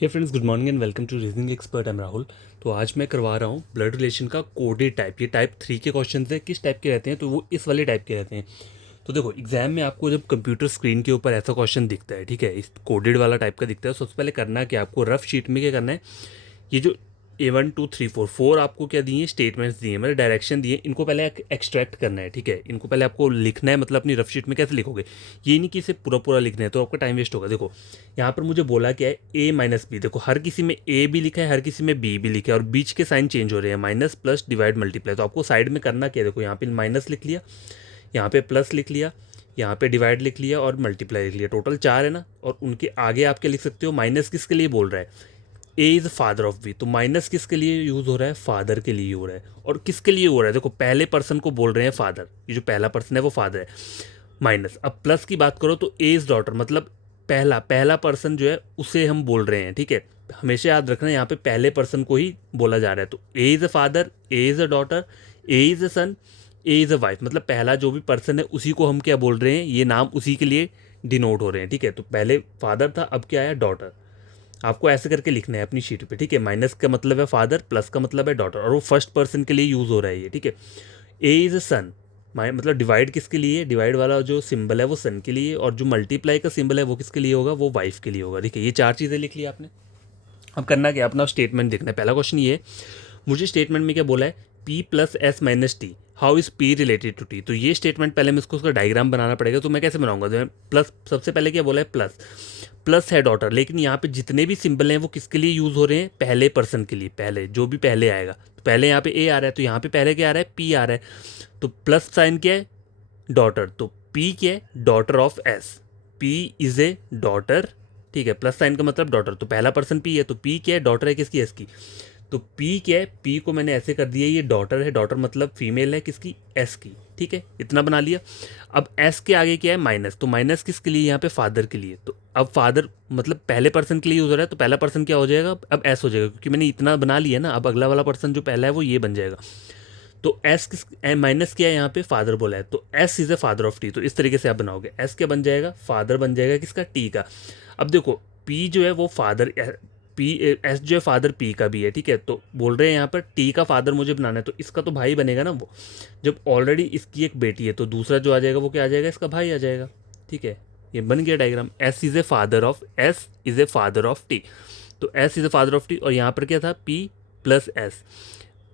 Hey friends, good morning and welcome to reasoning expert. Am Rahul. तो आज मैं करवा रहा हूँ ब्लड रिलेशन का कोडेड टाइप। ये टाइप 3 के क्वेश्चन है। किस टाइप के रहते हैं? तो वो इस वाले टाइप के रहते हैं। तो देखो, एग्जाम में आपको जब कंप्यूटर स्क्रीन के ऊपर ऐसा क्वेश्चन दिखता है, ठीक है, इस कोडेड वाला टाइप का दिखता है, सबसे पहले करना क्या, आपको रफ शीट में क्या करना है, ये जो A1 2 3 4 आपको क्या दिए, स्टेटमेंट्स दिए, मतलब डायरेक्शन दिए, इनको पहले एक्सट्रैक्ट करना है, ठीक है। इनको पहले आपको लिखना है, मतलब अपनी रफ शीट में कैसे लिखोगे, ये नहीं कि इसे पूरा पूरा लिखना है, तो आपका टाइम वेस्ट होगा। देखो, यहाँ पर मुझे बोला क्या है, A-B। देखो, हर किसी में A भी लिखा है, हर किसी में B भी लिखा है, और बीच के साइन चेंज हो रहे हैं, माइनस प्लस डिवाइड मल्टीप्लाई। तो आपको साइड में करना क्या है, देखो यहाँ पे माइनस लिख लिया, यहाँ पे प्लस लिख लिया, यहाँ पे डिवाइड लिख लिया और मल्टीप्लाई लिख लिया। टोटल 4 है ना, और उनके आगे आप क्या लिख सकते हो, माइनस किसके लिए बोल रहा है, A is father of B. तो माइनस किसके लिए यूज़ हो रहा है, फादर के लिए हो रहा है। और किसके लिए हो रहा है, देखो पहले पर्सन को बोल रहे हैं फादर, ये जो पहला पर्सन है वो फादर है। माइनस, अब प्लस की बात करो तो ए इज़ डॉटर, मतलब पहला पहला पर्सन जो है उसे हम बोल रहे हैं, ठीक है। हमेशा याद रखना, यहाँ पे पहले पर्सन को ही बोला जा रहा है। तो A is a father, A is a daughter, A is a son, A is a wife, मतलब पहला जो भी पर्सन है उसी को हम क्या बोल रहे हैं, ये नाम उसी के लिए डिनोट हो रहे हैं, ठीक है। तो पहले फादर था, अब क्या आया, डॉटर। आपको ऐसे करके लिखना है अपनी शीट पे, ठीक है। माइनस का मतलब है फादर, प्लस का मतलब है डॉटर, और वो फर्स्ट पर्सन के लिए यूज़ हो रहा है ये, ठीक है। ए इज़ अ सन, मतलब डिवाइड किसके लिए, डिवाइड वाला जो सिंबल है वो सन के लिए, और जो मल्टीप्लाई का सिंबल है वो किसके लिए होगा, वो वाइफ के लिए होगा, ठीक है। ये 4 चीज़ें लिख ली आपने। अब करना क्या, अपना स्टेटमेंट देखना है। पहला क्वेश्चन ये है, मुझे स्टेटमेंट में क्या बोला है, P plus S minus T, how is P related to T. तो ये स्टेटमेंट पहले मैं इसको उसका डायग्राम बनाना पड़ेगा। तो मैं कैसे बनाऊंगा, तो मैं प्लस, सबसे पहले क्या बोला है, प्लस, प्लस है डॉटर, लेकिन यहाँ पे जितने भी सिंबल हैं वो किसके लिए यूज़ हो रहे हैं, पहले पर्सन के लिए, पहले जो भी पहले आएगा। तो पहले यहाँ पे ए आ रहा है, तो यहाँ पे पहले क्या आ रहा है, पी आ रहा है। तो प्लस साइन क्या है, डॉटर, तो पी क्या है, daughter of S, P is a daughter, ठीक है। प्लस साइन का मतलब डॉटर, तो पहला पर्सन पी है, तो पी क्या है, डॉटर है किसकी, एस की। तो पी क्या है, पी को मैंने ऐसे कर दिया, ये डॉटर है, डॉटर मतलब फीमेल है किसकी, एस की, ठीक है। इतना बना लिया। अब एस के आगे क्या है, माइनस, तो माइनस किसके लिए, यहाँ पे फादर के लिए। तो अब फादर मतलब पहले पर्सन के लिए यूज हो रहा है, तो पहला पर्सन क्या हो जाएगा, अब एस हो जाएगा, क्योंकि मैंने इतना बना लिया ना। अब अगला वाला पर्सन जो पहला है वो ये बन जाएगा। तो एस किस, माइनस क्या है, यहाँ पे फादर बोला है, तो S is a father of T. तो इस तरीके से आप बनाओगे, एस क्या बन जाएगा, फादर बन जाएगा किसका, टी का। अब देखो, पी जो है वो फादर, पी, एस जो है फादर पी का भी है, ठीक है। तो बोल रहे हैं यहाँ पर टी का फादर मुझे बनाना है, तो इसका तो भाई बनेगा ना वो। जब ऑलरेडी इसकी एक बेटी है, तो दूसरा जो आ जाएगा वो क्या आ जाएगा, इसका भाई आ जाएगा, ठीक है। ये बन गया diagram, S is a father of, S is a father of T. तो S is a father of T, और यहाँ पर क्या था, पी प्लस एस,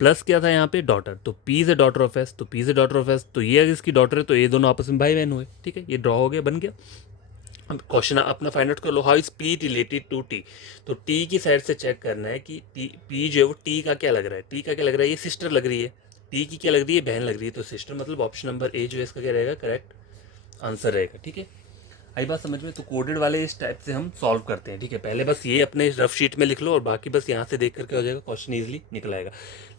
प्लस क्या था यहाँ पे, डॉटर, तो P is a daughter of S, तो P is a daughter of S, तो ये अगर इसकी डॉटर है तो ये दोनों आपस में भाई बहन हुए, ठीक है। ये ड्रॉ हो गया, बन गया। अब क्वेश्चन अपना फाइंड आउट कर लो, how is P related to T. तो टी की साइड से चेक करना है कि पी जो है वो टी का क्या लग रहा है, टी का क्या लग रहा है, ये सिस्टर लग रही है। टी की क्या लग रही है, बहन लग रही है, तो सिस्टर, मतलब ऑप्शन नंबर ए जो है इसका क्या रहेगा, करेक्ट आंसर रहेगा, ठीक है। आई बात समझ में। तो कोडेड वाले इस टाइप से हम सॉल्व करते हैं, ठीक है। पहले बस ये अपने रफ शीट में लिख लो, और बाकी बस यहाँ से देख करके हो जाएगा, क्वेश्चन इजीली निकल आएगा।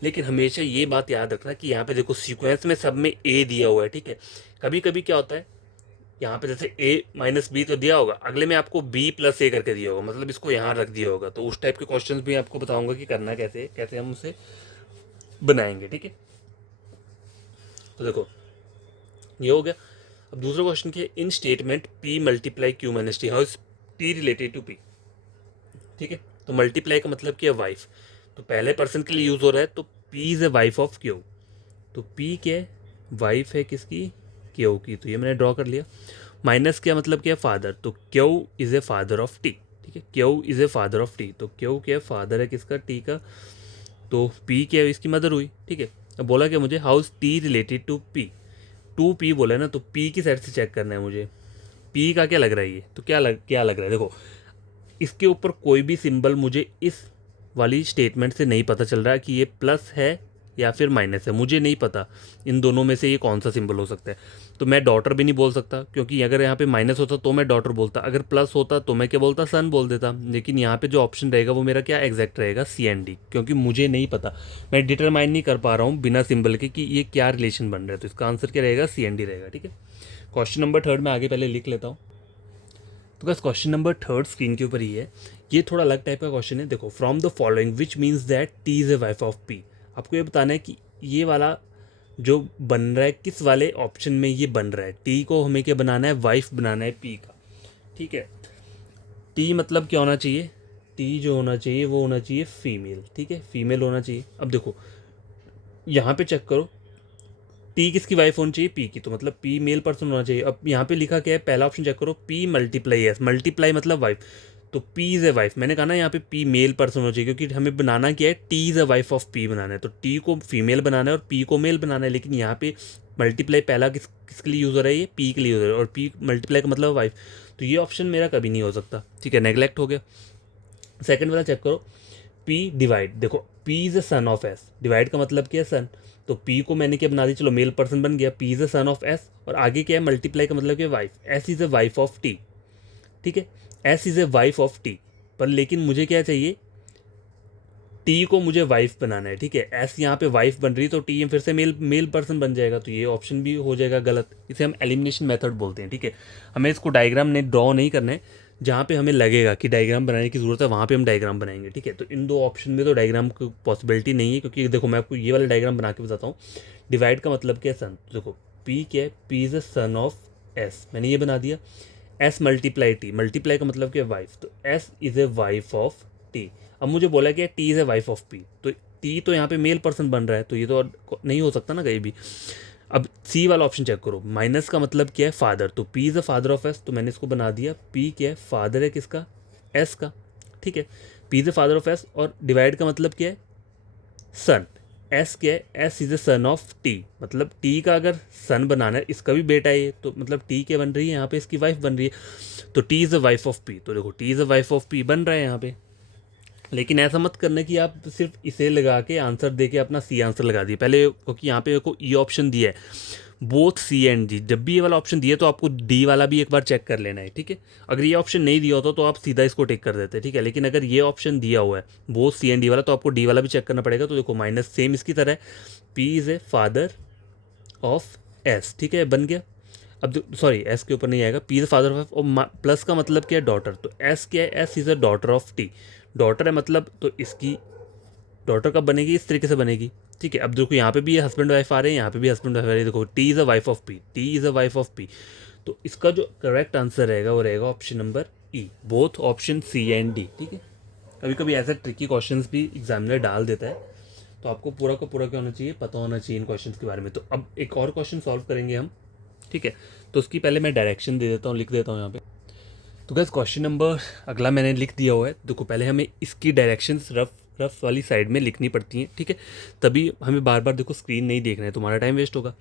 लेकिन हमेशा ये बात याद रखना कि यहाँ पे देखो सीक्वेंस में सब में ए दिया हुआ है, ठीक है। कभी कभी क्या होता है, यहाँ पे जैसे ए माइनस बी तो दिया होगा, अगले में आपको बी प्लस ए करके दिया होगा, मतलब इसको यहाँ रख दिया होगा। तो उस टाइप के क्वेश्चन भी आपको बताऊंगा कि करना कैसे, कैसे हम उसे बनाएंगे, ठीक है। तो देखो, ये हो गया। अब दूसरा क्वेश्चन क्या है, in statement P multiply Q minus T, how is T related to P, ठीक है। तो मल्टीप्लाई का मतलब क्या है, वाइफ, तो पहले पर्सन के लिए यूज हो रहा है, तो P is a wife of Q. तो पी क्या है, वाइफ है किसकी, क्यू की, तो ये मैंने ड्रॉ कर लिया। माइनस क्या मतलब क्या है, फादर, तो Q is a father of T, ठीक है। Q is a father of T, तो क्यू क्या है, फादर है किसका, टी का। तो पी क्या है, इसकी मदर हुई, ठीक है। अब बोला क्या मुझे, how is T related to P, to P बोला है ना, तो पी की साइड से चेक करना है मुझे, पी का क्या लग रहा है ये। तो क्या लग रहा है, देखो इसके ऊपर कोई भी सिंबल मुझे इस वाली स्टेटमेंट से नहीं पता चल रहा है कि ये प्लस है या फिर माइनस है, मुझे नहीं पता इन दोनों में से ये कौन सा सिंबल हो सकता है। तो मैं डॉटर भी नहीं बोल सकता, क्योंकि अगर यहाँ पे माइनस होता तो मैं डॉटर बोलता, अगर प्लस होता तो मैं क्या बोलता, सन बोल देता। लेकिन यहाँ पे जो ऑप्शन रहेगा वो मेरा क्या एग्जैक्ट रहेगा, सी एंड डी, क्योंकि मुझे नहीं पता, मैं डिटरमाइन नहीं कर पा रहा हूँ बिना सिंबल के कि ये क्या रिलेशन बन रहा है। तो इसका आंसर क्या रहेगा, सी एंड डी रहेगा, ठीक है। क्वेश्चन नंबर थर्ड में आगे पहले लिख लेता हूँ। तो बस क्वेश्चन नंबर थर्ड स्क्रीन के ऊपर ही है। ये थोड़ा अलग टाइप का क्वेश्चन है। देखो, from the following which means that T is a wife of P. आपको ये बताना है कि ये वाला जो बन रहा है किस वाले ऑप्शन में ये बन रहा है। टी को हमें क्या बनाना है, वाइफ बनाना है पी का, ठीक है। टी मतलब क्या होना चाहिए, टी जो होना चाहिए वो होना चाहिए फीमेल, ठीक है, फीमेल होना चाहिए। अब देखो यहाँ पे चेक करो, टी किसकी वाइफ होनी चाहिए, पी की, तो मतलब पी मेल पर्सन होना चाहिए। अब यहाँ पे लिखा क्या है, पहला ऑप्शन चेक करो, पी मल्टीप्लाई एस, मल्टीप्लाई मतलब वाइफ, तो पी इज़ ए वाइफ। मैंने कहा ना यहाँ पे पी मेल पर्सन होना चाहिए, क्योंकि हमें बनाना क्या है, T is a wife of P बनाना है, तो टी को फीमेल बनाना है और पी को मेल बनाना है। लेकिन यहाँ पे मल्टीप्लाई पहला किसके लिए यूज़ हो रहा है, ये पी के लिए यूज़ हो रहा है, और पी मल्टीप्लाई का मतलब वाइफ, तो ये ऑप्शन मेरा कभी नहीं हो सकता, ठीक है, नेगलेक्ट हो गया। सेकंड वाला चेक करो, पी डिवाइड, देखो P is a son of S, divide का मतलब क्या है, सन, तो पी को मैंने क्या बना दी, चलो मेल पर्सन बन गया, P is a son of S, और आगे क्या है, मल्टीप्लाई का मतलब क्या, wife, S is a wife of T, ठीक है, S is a wife of T, पर लेकिन मुझे क्या चाहिए, टी को मुझे वाइफ बनाना है, ठीक है, एस यहाँ पे वाइफ बन रही है, तो टी फिर से मेल मेल पर्सन बन जाएगा, तो ये ऑप्शन भी हो जाएगा गलत। इसे हम एलिमिनेशन मेथड बोलते हैं, ठीक है, हमें इसको डायग्राम ने ड्रॉ नहीं करना है, जहाँ पे हमें लगेगा कि डायग्राम बनाने की ज़रूरत है वहाँ पे हम डायग्राम बनाएंगे, ठीक है। तो इन दो ऑप्शन में तो डायग्राम की पॉसिबिलिटी नहीं है, क्योंकि देखो मैं आपको ये वाला डायग्राम बना के बताता हूँ। डिवाइड का मतलब क्या है, सन, तो देखो पी क्या है, P is a son of S, मैंने ये बना दिया। एस मल्टीप्लाई टी, मल्टीप्लाई का मतलब क्या है, वाइफ, तो S is a wife of T. अब मुझे बोला कि T is a wife of P, तो टी तो यहाँ पे मेल पर्सन बन रहा है, तो ये तो नहीं हो सकता ना कहीं भी। अब सी वाला ऑप्शन चेक करो, माइनस का मतलब क्या है, फादर, तो P is a father of S, तो मैंने इसको बना दिया, पी क्या है, फादर है किसका, एस का, ठीक है, P is a father of S, और डिवाइड का मतलब क्या है, सन, एस क्या है, S is a son of T, मतलब टी का अगर सन बनाना है, इसका भी बेटा है ये, तो मतलब टी क्या बन रही है यहाँ पे, इसकी वाइफ बन रही है, तो T is a wife of P, तो देखो T is a wife of P बन रहा है यहाँ पे। लेकिन ऐसा मत करना कि आप सिर्फ इसे लगा के आंसर दे के अपना सी आंसर लगा दिए पहले, क्योंकि यहाँ पे को ई ऑप्शन दिया है, बोथ सी एंड डी, जब भी ये वाला ऑप्शन दिया तो आपको डी वाला भी एक बार चेक कर लेना है, ठीक है। अगर ये ऑप्शन नहीं दिया होता तो आप सीधा इसको टिक कर देते, ठीक है, लेकिन अगर ये ऑप्शन दिया हुआ है बोथ सी एंड डी वाला, तो आपको डी वाला भी चेक करना पड़ेगा। तो देखो माइनस सेम इसकी तरह, P is a father of S, ठीक है, बन गया। अब सॉरी एस के ऊपर नहीं आएगा, पी इज फादर ऑफ, और प्लस का मतलब क्या है, डॉटर, तो एस क्या है, S is a daughter of T, daughter है मतलब, तो इसकी डॉटर कब बनेगी, इस तरीके से बनेगी, ठीक है। अब देखो यहाँ पे भी ये हस्बैंड वाइफ आ रहे हैं, यहाँ पे भी हस्बैंड वाइफ आ रही है, देखो T is a wife of P, T is a wife of P, तो इसका जो करेक्ट आंसर रहेगा वो रहेगा option number E, both option C and D, ठीक है। कभी कभी ऐसे ट्रिकी क्वेश्चंस भी एग्जामिनर डाल देता है, तो आपको पूरा का पूरा क्या होना चाहिए, पता होना चाहिए इन क्वेश्चंस के बारे में। तो अब एक और क्वेश्चन सॉल्व करेंगे हम, ठीक है, तो उसकी पहले मैं डायरेक्शन दे देता हूँ, लिख देता हूँ यहाँ पे। तो गैस क्वेश्चन नंबर अगला मैंने लिख दिया हुआ है, देखो पहले हमें इसकी डायरेक्शंस रफ रफ वाली साइड में लिखनी पड़ती हैं, ठीक है, तभी हमें बार बार देखो स्क्रीन नहीं देखना है, तुम्हारा टाइम वेस्ट होगा।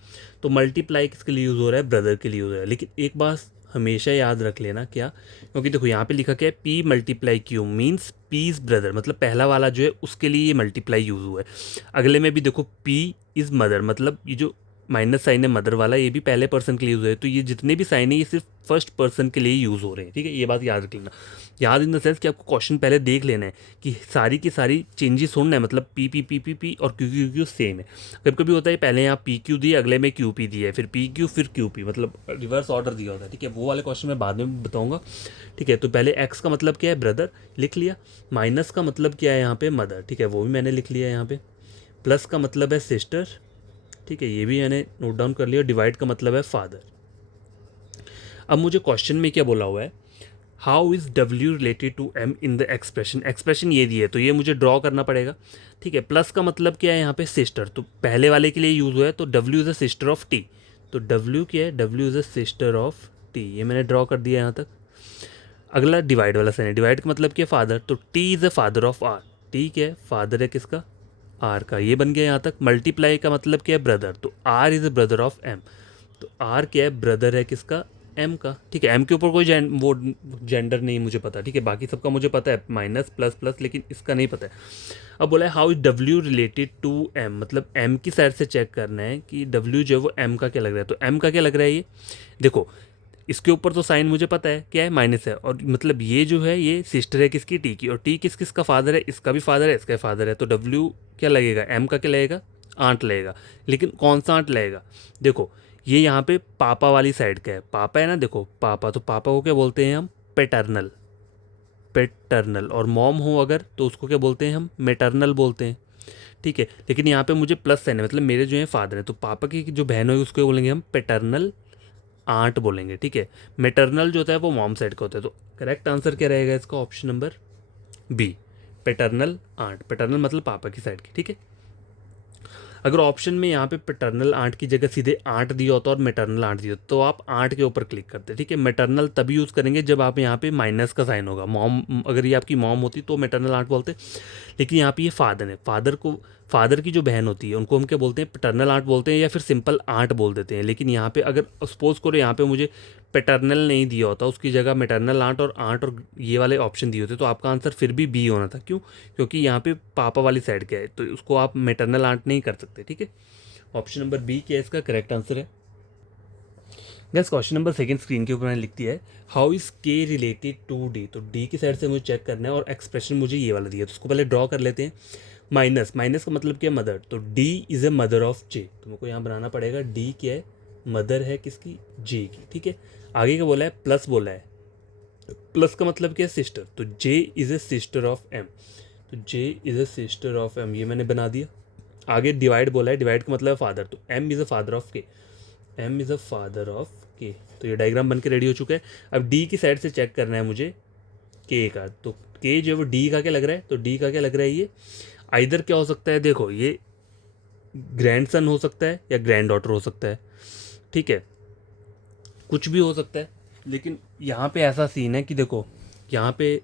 तो मल्टीप्लाई किसके लिए यूज़ हो रहा है, ब्रदर के लिए यूज़ हो रहा है, लेकिन एक बात हमेशा याद रख लेना, क्या, क्योंकि देखो यहाँ पे लिखा क्या है, P multiply Q means P is brother, मतलब पहला वाला जो है उसके लिए ये मल्टीप्लाई यूज़ हुआ है। अगले में भी देखो पी इज़ मदर, मतलब ये जो माइनस साइन है मदर वाला, ये भी पहले पर्सन के लिए यूज़ है, तो ये जितने भी साइन है ये सिर्फ फर्स्ट पर्सन के लिए यूज़ हो रहे हैं, ठीक है, ये बात याद रख लेना। याद इन द सेंस कि आपको क्वेश्चन पहले देख लेना है कि सारी की सारी चेंजेस होना है, मतलब P P P P P और क्यू क्यू क्यू सेम है। कभी कभी होता है पहले यहाँ पी क्यू दिए, अगले में क्यू पी दिया है, फिर पी क्यू फिर क्यू पी, मतलब रिवर्स ऑर्डर दिया होता है, ठीक है, वो वाले क्वेश्चन मैं बाद में बताऊँगा, ठीक है। तो पहले एक्स का मतलब क्या है, ब्रदर, लिख लिया, माइनस का मतलब क्या है यहाँ पे, मदर, ठीक है, वो भी मैंने लिख लिया यहाँ पे, प्लस का मतलब है सिस्टर, ठीक है, ये भी मैंने नोट डाउन कर लिया, डिवाइड का मतलब है फादर। अब मुझे क्वेश्चन में क्या बोला हुआ है, how is W related to M in the expression, expression ये दी है तो ये मुझे ड्रॉ करना पड़ेगा, ठीक है। प्लस का मतलब क्या है यहाँ पे, सिस्टर, तो पहले वाले के लिए यूज़ हुआ है, तो W is a sister of T, तो डब्ल्यू क्या है, W is a sister of T, ये मैंने ड्रॉ कर दिया यहाँ तक। अगला डिवाइड वाला साइन है, डिवाइड का मतलब क्या है, फादर, तो T is a father of R, T क्या है, फादर है किसका, आर का, ये बन गया यहाँ तक। मल्टीप्लाई का मतलब क्या है, ब्रदर, तो R is a brother of M, तो आर क्या है, ब्रदर है किसका, एम का, ठीक है। एम के ऊपर कोई वो जेंडर नहीं मुझे पता, ठीक है, बाकी सबका मुझे पता है, माइनस प्लस प्लस, लेकिन इसका नहीं पता है। अब बोला है how is W related to M, मतलब एम की साइड से चेक करना है कि डब्ल्यू जो है वो एम का क्या लग रहा है, तो एम का क्या लग रहा है, ये देखो इसके ऊपर तो साइन मुझे पता है क्या है, माइनस है, और मतलब ये जो है ये सिस्टर है किसकी, टी की, और टी किस किसका फादर है, इसका भी फादर है, इसका भी फादर है, तो डब्ल्यू क्या लगेगा, एम का क्या लगेगा, आंट लगेगा। लेकिन कौन सा आंट लगेगा, देखो ये यहाँ पे पापा वाली साइड का है, पापा है ना, देखो पापा, तो पापा को क्या बोलते हैं हम, पेटर्नल, पेटर्नल, और मॉम हो अगर तो उसको क्या बोलते हैं हम, मेटर्नल बोलते हैं, ठीक है। लेकिन यहाँ पे मुझे प्लस साइन है, मतलब मेरे जो है फादर है, तो पापा की जो बहन होगी उसको बोलेंगे हम पेटर्नल आंट बोलेंगे, ठीक है। मेटर्नल जो होता है वो मॉम साइड का होता है, तो करेक्ट आंसर क्या रहेगा इसका, option number B, paternal aunt, paternal मतलब पापा की साइड की, ठीक है। अगर ऑप्शन में यहाँ पे पैटर्नल आंट की जगह सीधे आंट दिया होता और मैटरनल आंट दिया होता तो आप आंट के ऊपर क्लिक करते, ठीक है। मैटरनल तभी यूज़ करेंगे जब आप यहाँ पे माइनस का साइन होगा, मॉम अगर ये आपकी मॉम होती तो मैटरनल आंट बोलते, लेकिन यहाँ पे ये फादर है, फादर की जो बहन होती है उनको हम क्या बोलते हैं, पैटर्नल आंट बोलते हैं या फिर सिंपल आंट बोल देते हैं। लेकिन यहाँ पे अगर सपोज करो यहाँ पे मुझे पैटर्नल नहीं दिया होता, उसकी जगह मैटरनल आंट और ये वाले ऑप्शन दिए होते तो आपका आंसर फिर भी बी होना था। क्यों? क्योंकि यहाँ पे पापा वाली साइड क्या है तो उसको आप मैटरनल आंट नहीं कर सकते, ठीक है। ऑप्शन नंबर बी क्या इसका करेक्ट आंसर है। Gas question number second screen के ऊपर मैंने लिख दिया है, हाउ इज के रिलेटेड टू डी। तो डी की साइड से मुझे चेक करना है और एक्सप्रेशन मुझे ये वाला दिया है तो उसको पहले ड्रॉ कर लेते हैं। माइनस, माइनस का मतलब क्या है, मदर, तो D is a mother of J, तो मेरे को यहाँ बनाना पड़ेगा डी क्या है, मदर है किसकी, जे की, ठीक है। आगे क्या बोला है, प्लस बोला है, प्लस का मतलब क्या है, सिस्टर, तो J is a sister of M, तो J is a sister of M, ये मैंने बना दिया। आगे डिवाइड बोला है, डिवाइड का मतलब है फादर, तो M is a father of K, M is a father of K, तो ये डायग्राम बन के रेडी हो चुका है। अब डी की साइड से चेक करना है मुझे के का, तो के जो है वो डी का क्या लग रहा है, तो डी का क्या लग रहा है, ये आइदर क्या हो सकता है, देखो ये ग्रैंडसन हो सकता है या ग्रैंड डॉटर हो सकता है, ठीक है, कुछ भी हो सकता है। लेकिन यहाँ पे ऐसा सीन है कि देखो यहाँ पे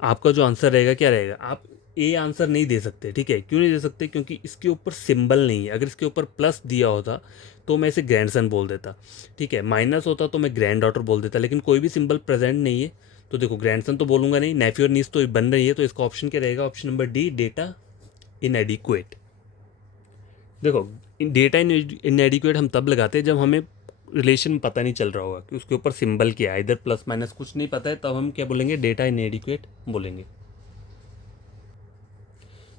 आपका जो आंसर रहेगा क्या रहेगा, आप ए आंसर नहीं दे सकते, ठीक है। क्यों नहीं दे सकते, क्योंकि इसके ऊपर सिंबल नहीं है। अगर इसके ऊपर प्लस दिया होता तो मैं इसे ग्रैंडसन बोल देता, ठीक है। माइनस होता तो मैं ग्रैंड डॉटर बोल देता, लेकिन कोई भी सिंबल प्रेजेंट नहीं है तो देखो ग्रैंडसन तो बोलूँगा नहीं, नेफ्यू और नीस तो बन रही है, तो इसका ऑप्शन क्या रहेगा, ऑप्शन नंबर डी, डेटा इनएडिक्वेट। देखो डेटा इनएडिक्वेट हम तब लगाते हैं जब हमें रिलेशन पता नहीं चल रहा होगा कि उसके ऊपर सिंबल क्या है, इधर प्लस माइनस कुछ नहीं पता है, तब हम क्या बोलेंगे, डेटा इनएडिक्वेट बोलेंगे।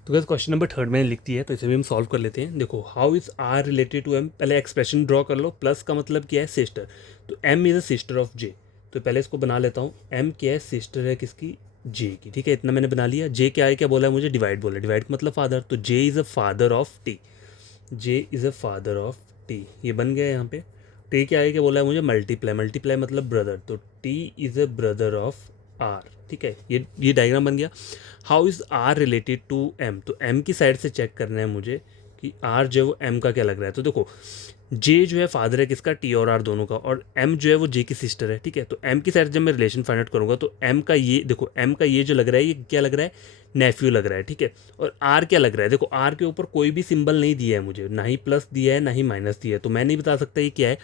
तो गैस क्वेश्चन नंबर थर्ड मैंने लिख दिया है तो इसे भी हम सॉल्व कर लेते हैं। देखो how is R related to M, पहले एक्सप्रेशन ड्रॉ कर लो। प्लस का मतलब क्या है, सिस्टर, तो M is a sister of J, तो पहले इसको बना लेता हूँ। एम क्या है, सिस्टर है किसकी, जे की, ठीक है, इतना मैंने बना लिया। जे क्या है, क्या बोला है मुझे, डिवाइड बोला, डिवाइड का मतलब फादर, तो J is a father of T, J is a father of T, ये बन गया यहाँ पे। टी क्या है, क्या बोला है मुझे, मल्टीप्लाई, मल्टीप्लाई मतलब ब्रदर, तो T is a brother of R, ठीक है, ये डायग्राम बन गया। How is R related to M, तो एम की साइड से चेक करना है मुझे कि आर जो है वो एम का क्या लग रहा है। तो देखो जे जो है फादर है किसका, टी और आर दोनों का, और एम जो है वो जे की सिस्टर है, ठीक है। तो एम की साइड जब मैं रिलेशन फाइंड आउट करूँगा तो एम का ये देखो, एम का ये जो लग रहा है ये क्या लग रहा है, नेफ्यू लग रहा है, ठीक है। और आर क्या लग रहा है, देखो आर के ऊपर कोई भी सिंबल नहीं दिया है मुझे, ना ही प्लस दिया है ना ही माइनस दिया है, तो मैं नहीं बता सकता ये क्या है।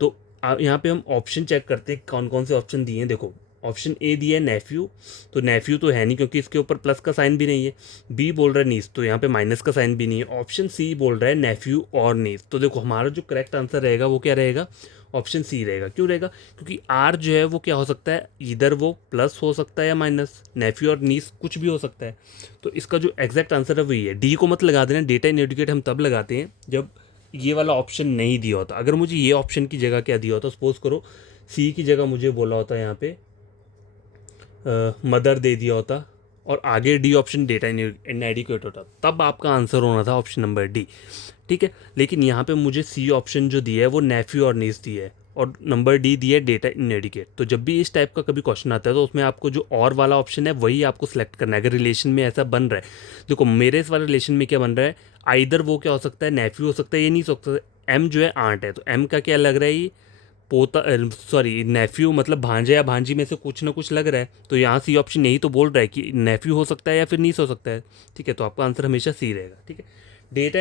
तो यहाँ पे हम ऑप्शन चेक करते हैं कौन कौन से ऑप्शन दिए हैं। देखो ऑप्शन ए दिया है नेफ्यू, तो नेफ्यू तो है नहीं क्योंकि इसके ऊपर प्लस का साइन भी नहीं है। बी बोल रहा है नीस, तो यहाँ पे माइनस का साइन भी नहीं है। ऑप्शन सी बोल रहा है नेफ्यू और नीस, तो देखो हमारा जो करेक्ट आंसर रहेगा वो क्या रहेगा, ऑप्शन सी रहेगा। क्यों रहेगा, क्योंकि आर जो है वो क्या हो सकता है, इधर वो प्लस हो सकता है या माइनस, नेफ्यू और नीस कुछ भी हो सकता है। तो इसका जो एग्जैक्ट आंसर है वही है। डी को मत लगा देना, डेटा इन एडुकेट हम तब लगाते हैं जब ये वाला ऑप्शन नहीं दिया होता। अगर मुझे ये ऑप्शन की जगह क्या दिया होता, सपोज करो सी की जगह मुझे बोला होता यहाँ पे मदर दे दिया होता और आगे डी ऑप्शन डेटा इनएडिक्वेट होता, तब आपका आंसर होना था ऑप्शन नंबर डी, ठीक है। लेकिन यहाँ पे मुझे सी ऑप्शन जो दिया है वो नेफ्यू और नीस दिया है और नंबर डी दिया है डेटा इनएडिक्वेट। तो जब भी इस टाइप का कभी क्वेश्चन आता है तो उसमें आपको जो और वाला ऑप्शन है वही आपको सेलेक्ट करना है। अगर रिलेशन में ऐसा बन रहा है, देखो मेरे इस वाले रिलेशन में क्या बन रहा है, आइदर वो क्या हो सकता है, नेफ्यू हो सकता है, ये नहीं हो सकता। एम जो है आंट है, तो एम का क्या लग रहा है, ये पोता, सॉरी नेफ्यू मतलब भांजे या भांजी में से कुछ ना कुछ लग रहा है। तो यहाँ सी ऑप्शन यही तो बोल रहा है कि नेफ्यू हो सकता है या फिर नीस हो सकता है, ठीक है। तो आपका आंसर हमेशा सी रहेगा, ठीक है। डेटा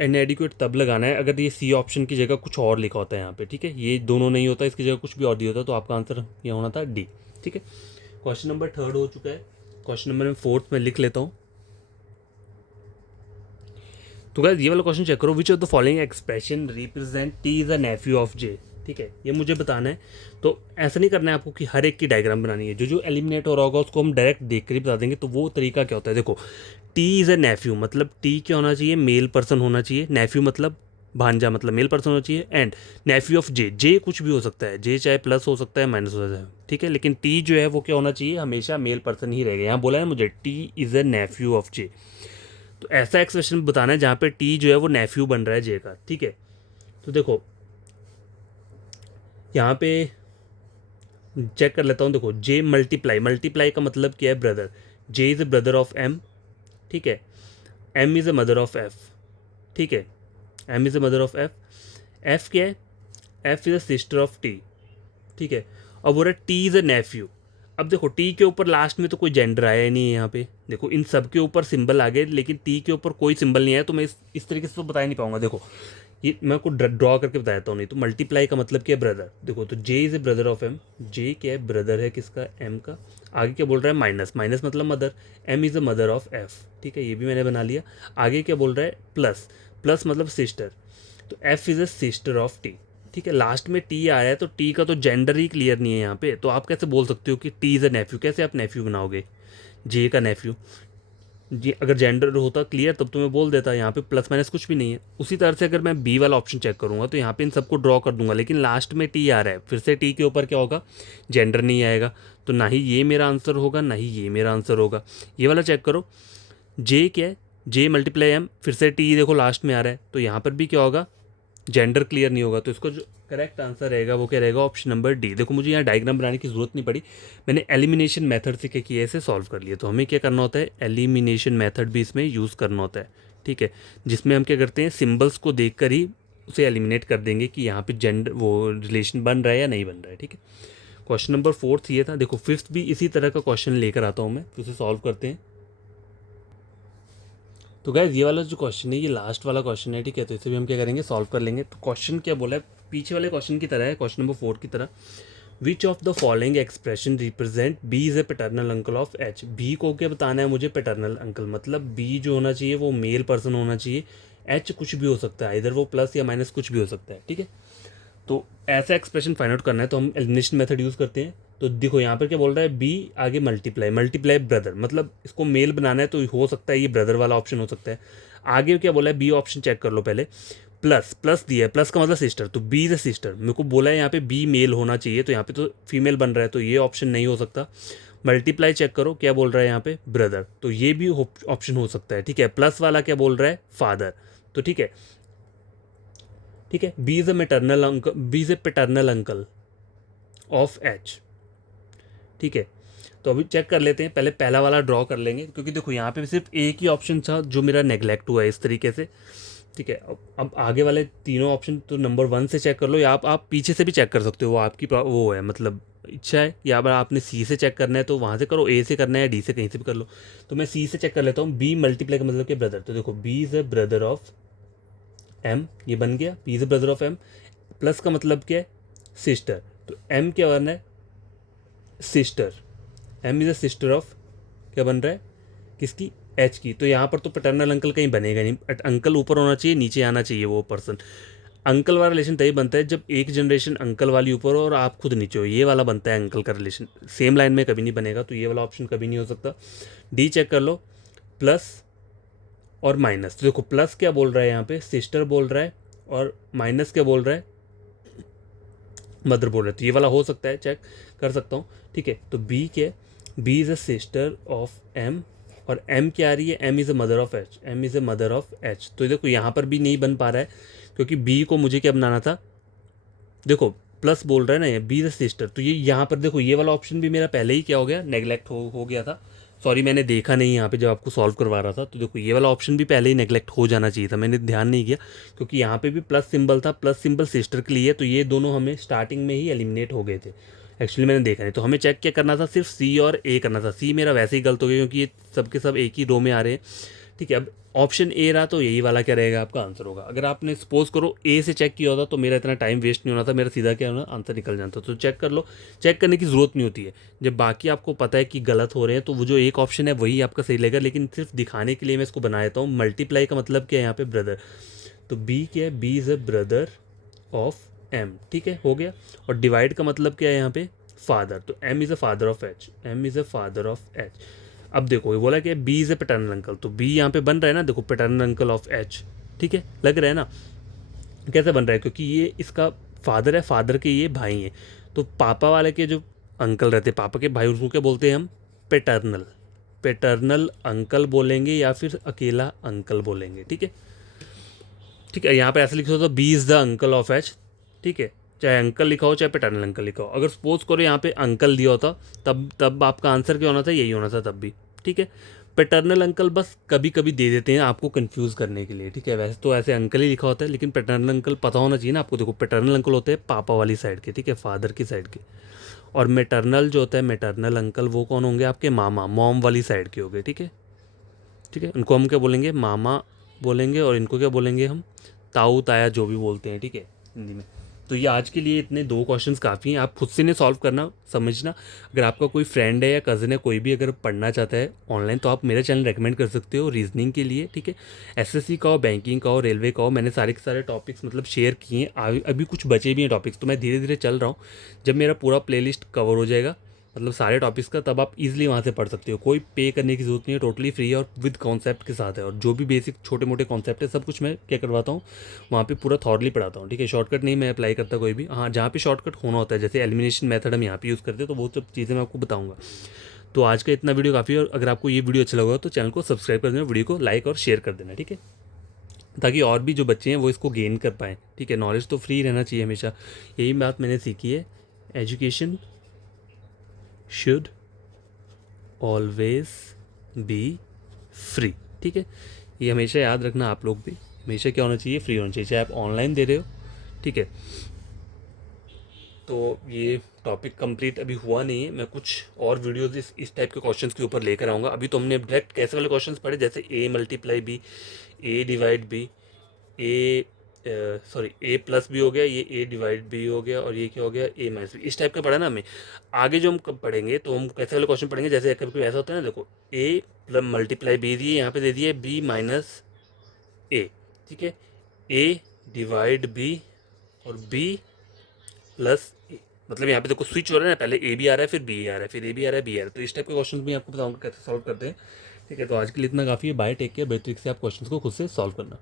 इनएडिक्वेट तब लगाना है अगर ये सी ऑप्शन की जगह कुछ और लिखा होता है यहाँ पे, ठीक है। ये दोनों नहीं होता, इसकी जगह कुछ भी और दिया होता, तो आपका आंसर यहाँ होना था डी, ठीक है। क्वेश्चन नंबर थर्ड हो चुका है। क्वेश्चन नंबर फोर्थ में लिख लेता हूँ। तो गाइस ये वाला क्वेश्चन चेक करो, which of the following expression represent T is a nephew of J, ठीक है, ये मुझे बताना है। तो ऐसा नहीं करना है आपको कि हर एक की डायग्राम बनानी है, जो जो एलिमिनेट हो रहा होगा उसको हम डायरेक्ट देख कर ही बता देंगे। तो वो तरीका क्या होता है, देखो टी इज़ अ नेफ्यू मतलब टी क्या होना चाहिए, मेल पर्सन होना चाहिए, नेफ्यू मतलब भांजा मतलब मेल पर्सन होना चाहिए, एंड नेफ्यू ऑफ जे, जे कुछ भी हो सकता है, जे चाहे प्लस हो सकता है माइनस हो सकता है, ठीक है। लेकिन टी जो है वो क्या होना चाहिए, हमेशा मेल पर्सन ही रहेगा। यहाँ बोला है मुझे T is a nephew of J, तो ऐसा एक्सप्रेशन बताना है जहाँ पे टी जो है वो नेफ्यू बन रहा है जे का, ठीक है। तो देखो यहाँ पे चेक कर लेता हूँ, देखो जे मल्टीप्लाई, मल्टीप्लाई का मतलब क्या है, brother, J is a brother of M, ठीक है, M is a mother of F, ठीक है, M is a mother of F, F क्या है, F is a sister of T, ठीक है। अब बोल रहा है टी इज़ अ नेफ्यू। अब देखो टी के ऊपर लास्ट में तो कोई जेंडर आया ही नहीं है यहाँ पे, देखो इन सब के ऊपर सिंबल आ गए लेकिन टी के ऊपर कोई सिंबल नहीं आया, तो मैं इस तरीके से तो बता ही नहीं पाऊंगा। देखो ये मैं आपको ड्रॉ करके बता देता हूँ, नहीं तो मल्टीप्लाई का मतलब क्या है, ब्रदर। देखो तो J is a brother of M, J क्या है, ब्रदर है किसका, एम का। आगे क्या बोल रहा है, माइनस, माइनस मतलब mother, M is a mother of F, ठीक है, ये भी मैंने बना लिया। आगे क्या बोल रहा है, प्लस, प्लस मतलब सिस्टर, तो F is a sister of T, ठीक है। लास्ट में टी आया है तो टी का तो जेंडर ही क्लियर नहीं है यहाँ पे, तो आप कैसे बोल सकते हो कि टी इज़ अ नेफ्यू, कैसे आप नेफ्यू बनाओगे जे का नेफ्यू। जी अगर जेंडर होता क्लियर तब तो मैं बोल देता, यहाँ पे प्लस माइनस कुछ भी नहीं है। उसी तरह से अगर मैं बी वाला ऑप्शन चेक करूँगा तो यहाँ पे इन सबको ड्रॉ कर दूंगा, लेकिन लास्ट में टी आ रहा है, फिर से टी के ऊपर क्या होगा, जेंडर नहीं आएगा, तो ना ही ये मेरा आंसर होगा ना ही ये मेरा आंसर होगा। ये वाला चेक करो, जे क्या है, जे मल्टीप्लाई एम, फिर से टी देखो लास्ट में आ रहा है, तो यहाँ पर भी क्या होगा, जेंडर क्लियर नहीं होगा। तो इसको जो करेक्ट आंसर रहेगा वो क्या रहेगा, ऑप्शन नंबर डी। देखो मुझे यहाँ डायग्राम बनाने की जरूरत नहीं पड़ी, मैंने एलिमिनेशन मेथड से क्या किया, इसे सॉल्व कर लिया। तो हमें क्या करना होता है, एलिमिनेशन मेथड भी इसमें यूज़ करना होता है, ठीक है, जिसमें हम क्या करते हैं, सिम्बल्स को देख कर ही उसे एलिमिनेट कर देंगे कि यहाँ पे जेंडर वो रिलेशन बन रहा है या नहीं बन रहा है, ठीक है। क्वेश्चन नंबर 4 ये था। देखो 5th भी इसी तरह का क्वेश्चन लेकर आता हूँ मैं, तो उसे सॉल्व करते हैं। तो गाइज ये वाला जो क्वेश्चन है ये लास्ट वाला क्वेश्चन है, ठीक है, तो इसे भी हम क्या करेंगे, सॉल्व कर लेंगे। तो क्वेश्चन क्या बोला है, पीछे वाले क्वेश्चन की तरह है, क्वेश्चन नंबर 4 की तरह। Which of the following expression represent B is a paternal uncle of H. B को क्या बताना है मुझे, पैटर्नल अंकल, मतलब बी जो होना चाहिए वो मेल पर्सन होना चाहिए, एच कुछ भी हो सकता है, इधर वो प्लस या माइनस कुछ भी हो सकता है, ठीक है। तो ऐसा एक्सप्रेशन फाइंड आउट करना है तो हम एलिमिनेशन मेथड यूज़ करते हैं। तो देखो यहाँ पर क्या बोल रहा है, बी आगे मल्टीप्लाई, मल्टीप्लाई ब्रदर, मतलब इसको मेल बनाना है तो हो सकता है ये ब्रदर वाला ऑप्शन हो सकता है। आगे क्या बोला है, बी ऑप्शन चेक कर लो पहले, प्लस, प्लस दिया है, प्लस का मतलब सिस्टर, तो बी इज अ सिस्टर, मेरे को बोला है यहाँ पे बी मेल होना चाहिए, तो यहाँ पे तो फीमेल बन रहा है, तो ये ऑप्शन नहीं हो सकता। मल्टीप्लाई चेक करो क्या बोल रहा है यहाँ पे, ब्रदर, तो ये भी ऑप्शन हो सकता है, ठीक है। प्लस वाला क्या बोल रहा है, फादर, तो ठीक है, ठीक है। B is a maternal uncle, B is a paternal uncle of H, ठीक है। तो अभी चेक कर लेते हैं, पहले पहला वाला ड्रॉ कर लेंगे, क्योंकि देखो यहाँ पे सिर्फ एक ही ऑप्शन था जो मेरा नेग्लेक्ट हुआ है इस तरीके से, ठीक है। अब आगे वाले तीनों ऑप्शन तो नंबर 1 से चेक कर लो, या आप पीछे से भी चेक कर सकते हो, वो आपकी वो है, मतलब इच्छा है, या अगर आपने सी से चेक करना है तो वहाँ से करो, ए से करना है या डी से, कहीं से भी कर लो। तो मैं सी से चेक कर लेता हूँ, बी मल्टीप्लाई का मतलब कि ब्रदर, तो देखो B is a brother of M, ये बन गया, B is a brother of M. Plus का मतलब क्या है, सिस्टर, तो एम क्या बन रहा है, sister, M is a sister of, क्या बन रहा है, किसकी, एच की। तो यहाँ पर तो पैटर्नल अंकल कहीं बनेगा नहीं, अंकल ऊपर होना चाहिए, नीचे आना चाहिए वो पर्सन। अंकल वाला रिलेशन तभी बनता है जब एक जनरेशन अंकल वाली ऊपर हो और आप खुद नीचे हो, ये वाला बनता है अंकल का रिलेशन, सेम लाइन में कभी नहीं बनेगा, तो ये वाला ऑप्शन कभी नहीं हो सकता। डी चेक कर लो, प्लस और माइनस, तो देखो प्लस क्या बोल रहा है यहाँ पे, सिस्टर बोल रहा है, और माइनस क्या बोल रहा है, मदर बोल रहे, तो ये वाला हो सकता है, चेक कर सकता हूँ, ठीक है। तो बी क्या है, B is a sister of M, और एम क्या आ रही है, M is a mother of H, M is a mother of H. तो देखो यहाँ पर भी नहीं बन पा रहा है, क्योंकि बी को मुझे क्या बनाना था, देखो प्लस बोल रहा है ना, ये बी द सिस्टर, तो ये यहाँ पर देखो ये वाला ऑप्शन भी मेरा पहले ही क्या हो गया, नेग्लेक्ट हो गया था। सॉरी मैंने देखा नहीं यहाँ पे जब आपको सॉल्व करवा रहा था, तो देखो ये वाला ऑप्शन भी पहले ही नेग्लेक्ट हो जाना चाहिए था, मैंने ध्यान नहीं किया, क्योंकि यहाँ पे भी प्लस सिंबल था, प्लस सिंबल सिस्टर के लिए है, तो ये दोनों हमें स्टार्टिंग में ही एलिमिनेट हो गए थे, एक्चुअली मैंने देखा नहीं। तो हमें चेक क्या करना था, सिर्फ सी और ए करना था, सी मेरा वैसे ही गलत हो गया क्योंकि ये सब के सब एक ही रो में आ रहे हैं, ठीक है। अब ऑप्शन ए रहा तो यही वाला क्या रहेगा, आपका आंसर होगा। अगर आपने सपोज करो ए से चेक किया होता तो मेरा इतना टाइम वेस्ट नहीं होना था, मेरा सीधा क्या होना, आंसर निकल जाता। तो चेक कर लो, चेक करने की ज़रूरत नहीं होती है, जब बाकी आपको पता है कि गलत हो रहे हैं तो वो जो एक ऑप्शन है वही आपका सही लगेगा, लेकिन सिर्फ दिखाने के लिए मैं इसको बना देता हूँ। मल्टीप्लाई का मतलब क्या है यहाँ पे, ब्रदर, तो बी क्या है, B is a brother of M, ठीक है, हो गया। और डिवाइड का मतलब क्या है यहाँ पे, फादर, तो M is a father of H, M is a father of H. अब देखो ये बोला कि B is a paternal uncle, तो बी यहाँ पे बन रहा है ना, देखो पैटर्नल अंकल ऑफ एच, ठीक है, लग रहा है ना, कैसे बन रहा है, क्योंकि ये इसका फादर है, फादर के ये भाई हैं, तो पापा वाले के जो अंकल रहते हैं, पापा के भाई, उसको क्या बोलते हैं हम, पैटर्नल, पैटर्नल अंकल बोलेंगे या फिर अकेला अंकल बोलेंगे, ठीक है। ठीक है, यहाँ पे ऐसे लिखा होता B is the uncle of H, ठीक है, चाहे अंकल लिखा हो चाहे पैटर्नल अंकल लिखा हो। अगर सपोज करो यहाँ पे अंकल दिया होता तब आपका आंसर क्या होना था, यही होना था तब भी, ठीक है। पैटर्नल अंकल बस कभी कभी दे देते हैं आपको कंफ्यूज करने के लिए, ठीक है। वैसे तो ऐसे अंकल ही लिखा होता है, लेकिन पैटर्नल अंकल पता होना चाहिए ना आपको। देखो पैटर्नल अंकल होते हैं पापा वाली साइड के, ठीक है, फादर की साइड के। और मैटरनल जो होता है, मैटरनल अंकल, वो कौन होंगे आपके मामा, मॉम वाली साइड के हो गए, ठीक है। ठीक है, उनको हम क्या बोलेंगे, मामा बोलेंगे, और इनको क्या बोलेंगे हम, ताऊ ताया, जो भी बोलते हैं, ठीक है, हिंदी में। तो ये आज के लिए इतने 2 क्वेश्चंस काफ़ी हैं, आप खुद से नहीं सॉल्व करना, समझना। अगर आपका कोई फ्रेंड है या कज़न है, कोई भी अगर पढ़ना चाहता है ऑनलाइन, तो आप मेरा चैनल रेकमेंड कर सकते हो रीजनिंग के लिए, ठीक है। एसएससी का हो, बैंकिंग का हो, रेलवे का हो, मैंने सारे के सारे टॉपिक्स मतलब शेयर किए हैं। अभी कुछ बचे भी हैं टॉपिक्स, तो मैं धीरे धीरे चल रहा हूँ। जब मेरा पूरा प्लेलिस्ट कवर हो जाएगा, मतलब सारे टॉपिक्स का, तब आप इजीली वहाँ से पढ़ सकते हो। कोई पे करने की ज़रूरत नहीं है, टोटली फ्री है और विद कॉन्सेप्ट के साथ है। और जो भी बेसिक छोटे मोटे कॉन्सेप्ट है, सब कुछ मैं क्या करवाता हूँ, वहाँ पे पूरा थॉरली पढ़ाता हूँ, ठीक है। शॉर्टकट नहीं मैं अप्लाई करता कोई भी। हाँ, जहाँ पे शॉर्टकट होना होता है, जैसे एलिमिनेशन मेथड हम यहाँ पे यूज़ करते हैं, तो वो सब चीज़ें मैं आपको बताऊँगा। तो आज का इतना वीडियो काफ़ी है, और अगर आपको ये वीडियो अच्छा लगा तो चैनल को सब्सक्राइब कर देना, वीडियो को लाइक और शेयर कर देना, ठीक है, ताकि और भी जो बच्चे हैं वो इसको गेन कर पाएँ, ठीक है। नॉलेज तो फ्री रहना चाहिए हमेशा, यही बात मैंने सीखी है। Education should always be free, ठीक है। ये हमेशा याद रखना आप लोग भी, हमेशा क्या होना चाहिए, फ्री होना चाहिए, चाहे आप ऑनलाइन दे रहे हो, ठीक है। तो ये टॉपिक कंप्लीट अभी हुआ नहीं है, मैं कुछ और वीडियोस इस टाइप के क्वेश्चंस के ऊपर लेकर आऊँगा। अभी तो हमने डायरेक्ट कैसे वाले क्वेश्चंस पढ़े, जैसे A multiply B, A divide B, A sorry A plus भी हो गया, ये ए डिवाइड भी हो गया, और ये क्या हो गया, ए माइनस बी, इस टाइप का पढ़ा ना हमें। आगे जो हम कब पढ़ेंगे, तो हम कैसे वाले क्वेश्चन पढ़ेंगे, जैसे कभी कभी ऐसा होता है ना, देखो ए प्लस मल्टीप्लाई बी दिए, यहाँ पे दे दिया बी माइनस ए, ठीक है, ए डिवाइड बी और बी प्लस ए, मतलब यहाँ पे देखो स्विच हो रहा है ना, पहले ए भी आ रहा है, फिर बी आ रहा है, फिर ए भी आ रहा है, बी आ रहा है। तो इस टाइप के क्वेश्चन भी आपको बताऊंगा कैसे सॉल्व करते हैं, ठीक है। तो आज के लिए इतना काफ़ी है, बाय, टेक केयर, बेहतर से आप क्वेश्चन को खुद से सॉल्व करना।